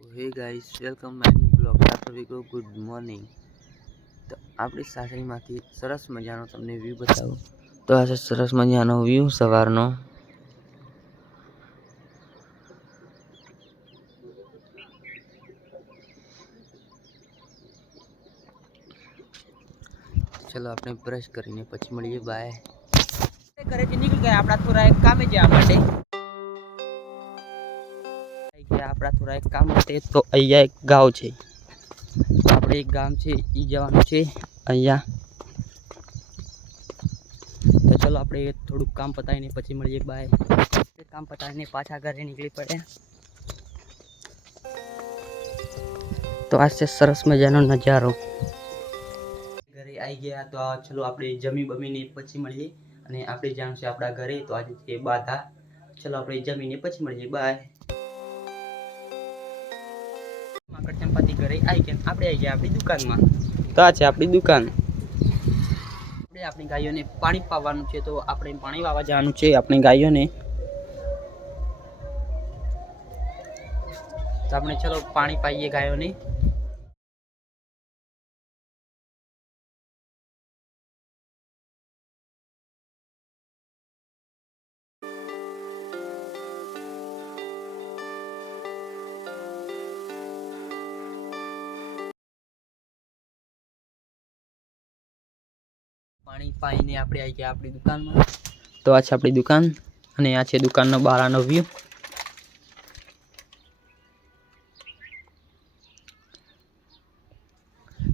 Hey guys welcome my new blog आप सभी को गुड मॉर्निंग। तो આપણી સાસરીમાંથી સરસ મજાનો તમને વ્યૂ બતાવું તો આ છે સરસ મજાનો વ્યૂ સવારનો। ચલો આપણે બ્રશ કરીને પછી મળીએ બાય। ઘરેથી નીકળી ગયા આપણા થોડા એક કામે જવા માટે આપણા થોડા એક કામ માટે તો અહીંયા એક ગામ છે આપણે એક ગામ છે ઈ જવાનું છે અહીંયા। तो चलो આપણે થોડું કામ પતાવીને પછી મળીએ બાય। કામ પતાવીને પાછા ઘરે નીકળી પડે તો આ છે સરસ મજાનો નજારો। ઘરે આવી ગયા તો ચલો આપણે જમી બમીને પછી મળીએ અને આપણે જાણ છે આપણા ઘરે તો આજે છે બાધા। ચલો આપણે જમીને પછી મળીએ બાય। માકડ ચંપાથી ઘરે આવી ગયા આપણે આવી ગયા આપણી દુકાનમાં તો આ છે આપણી દુકાન। अपनी गायों ने पानी पावानुं छे तो आपणे पानी वावा जवानुं छे अपनी गायों ने तो आपणे चलो पानी पाइए गायों ने। पानी पाईने आपणे आई गया अपनी दुकान में तो आ छे अपनी दुकान अने आ छे दुकान बहारनो व्यू।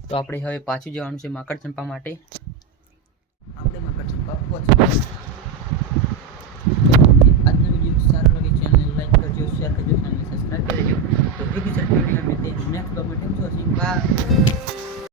तो आपणे हवे पाछुं जवानुं छे माकड़ चंपा माटे आपणे माकड़ चंपा पहोंची गया। आजनो विडियो सारो लगे चैनल ने लाइक करजो शेयर करजो चैनल ने सब्सक्राइब करजो। तो एक ही वीडियो मिलते हैं नेक्स्ट ब्लॉग में। Thank you. बाय।